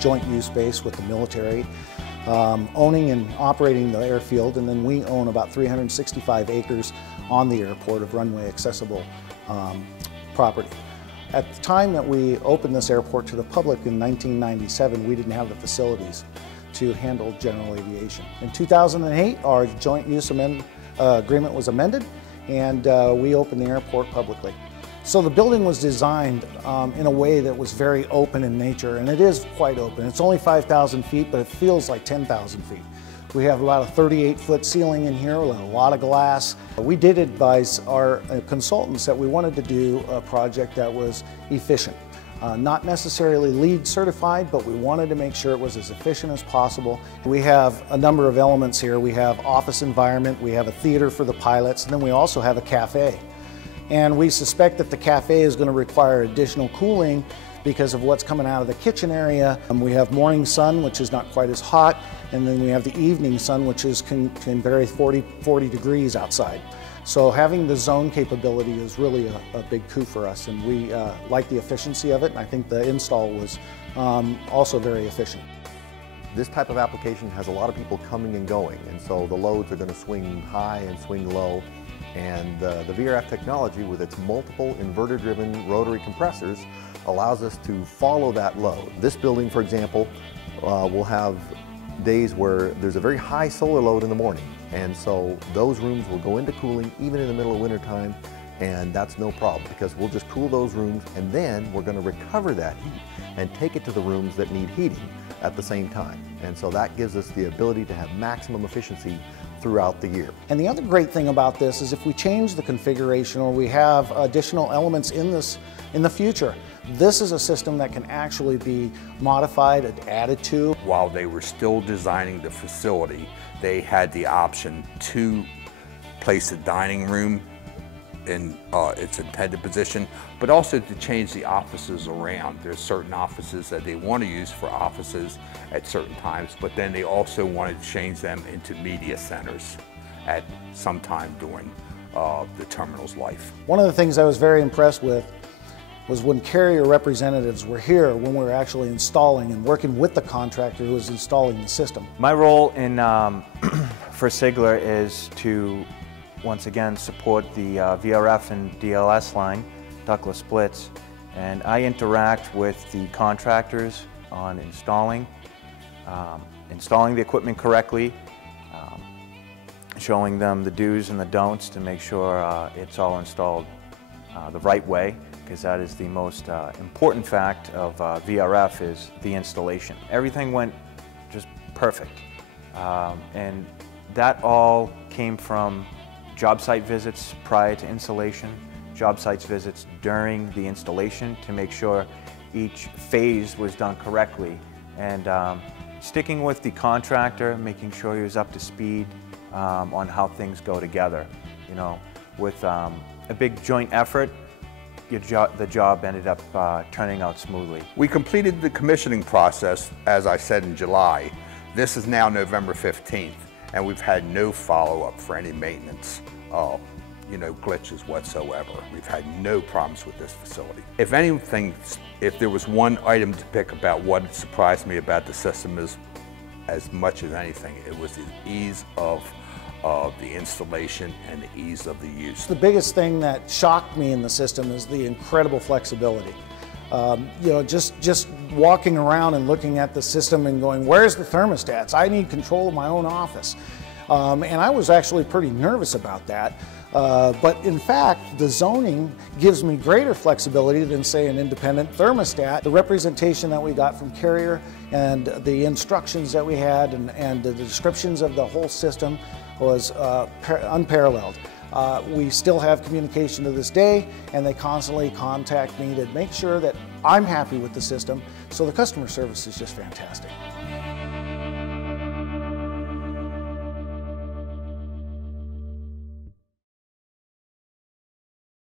joint use base with the military, owning and operating the airfield, and then we own about 365 acres on the airport of runway accessible property. At the time that we opened this airport to the public in 1997, we didn't have the facilities to handle general aviation. In 2008, our joint use agreement was amended, and we opened the airport publicly. So the building was designed in a way that was very open in nature, and it is quite open. It's only 5,000 feet, but it feels like 10,000 feet. We have about a 38-foot ceiling in here, a lot of glass. We did advise our consultants that we wanted to do a project that was efficient. Not necessarily LEED certified, but we wanted to make sure it was as efficient as possible. We have a number of elements here. We have office environment, we have a theater for the pilots, and then we also have a cafe. And we suspect that the cafe is going to require additional cooling because of what's coming out of the kitchen area. We have morning sun, which is not quite as hot, and then we have the evening sun, which can vary 40 degrees outside. So having the zone capability is really a big coup for us, and we like the efficiency of it, and I think the install was also very efficient. This type of application has a lot of people coming and going, and so the loads are going to swing high and swing low. And the VRF technology, with its multiple inverter-driven rotary compressors, allows us to follow that load. This building, for example, will have days where there's a very high solar load in the morning, and so those rooms will go into cooling even in the middle of winter time, and that's no problem because we'll just cool those rooms, and then we're going to recover that heat and take it to the rooms that need heating at the same time. And so that gives us the ability to have maximum efficiency throughout the year. And the other great thing about this is if we change the configuration or we have additional elements in this in the future, this is a system that can actually be modified and added to. While they were still designing the facility, they had the option to place a dining room in its intended position, but also to change the offices around. There's certain offices that they want to use for offices at certain times, but then they also wanted to change them into media centers at some time during the terminal's life. One of the things I was very impressed with was when carrier representatives were here when we were actually installing and working with the contractor who was installing the system. My role in for Sigler is to once again support the VRF and DLS line, ductless splits, and I interact with the contractors on installing the equipment correctly, showing them the do's and the don'ts to make sure it's all installed the right way, because that is the most important fact of VRF is the installation. Everything went just perfect, and that all came from job site visits prior to installation, job site visits during the installation to make sure each phase was done correctly, and sticking with the contractor, making sure he was up to speed on how things go together. You know, with a big joint effort, the job ended up turning out smoothly. We completed the commissioning process, as I said, in July. This is now November 15th. And we've had no follow-up for any maintenance, glitches whatsoever. We've had no problems with this facility. If anything, if there was one item to pick about what surprised me about the system is, as much as anything, it was the ease of the installation and the ease of the use. The biggest thing that shocked me in the system is the incredible flexibility. Just walking around and looking at the system and going, where's the thermostats? I need control of my own office. And I was actually pretty nervous about that. But in fact, the zoning gives me greater flexibility than, say, an independent thermostat. The representation that we got from Carrier and the instructions that we had and the descriptions of the whole system was unparalleled. We still have communication to this day, and they constantly contact me to make sure that I'm happy with the system. So the customer service is just fantastic.